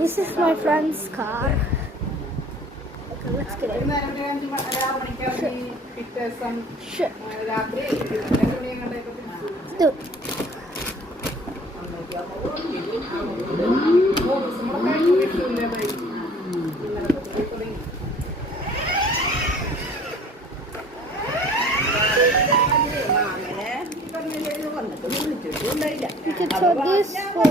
This is my friend's car. Okay, let's get it. Shit. Dude. You can throw this for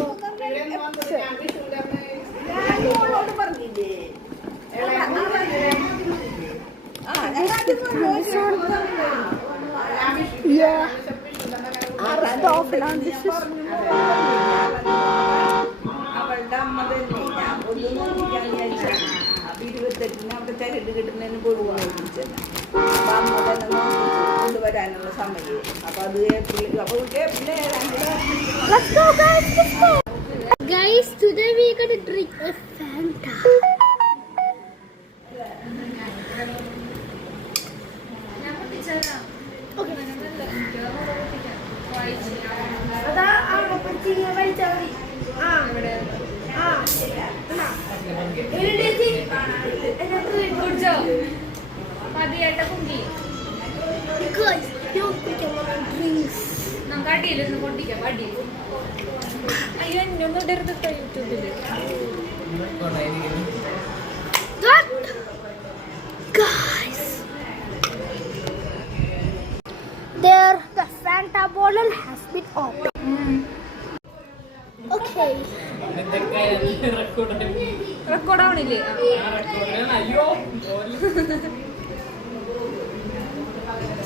yeah. Stop now. This is let's go guys, let's go. Guys, today we're gonna drink a Fanta. Guys, don't pick up my drinks. What? Guys, there the Fanta bottle has been opened. Okay. Record on it.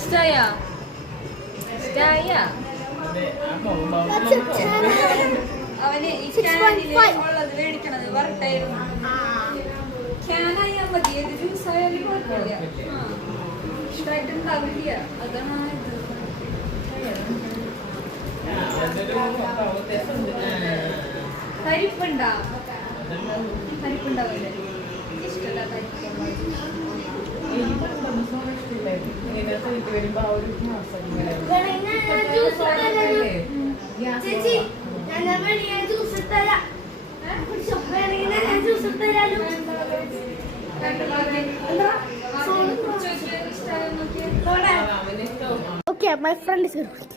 Staya. That's a 10. അവന് ഈ 6.5 ഉള്ളത് മേടിക്കണത് വരട്ടായിരുന്നു. ക്യാനായാൽ മതി, ഏത് juice ആയാലും കുഴപ്പമില്ല. ഇഷ്ടമായിട്ടുണ്ടാവില്ല, അതാണ് പരിപ്പുണ്ടാ പരിപ്പുണ്ടാവില്ല. ഇഷ്ടമല്ല ചേച്ചി ജ്യൂസ് തരാം. Okay, my friend is going to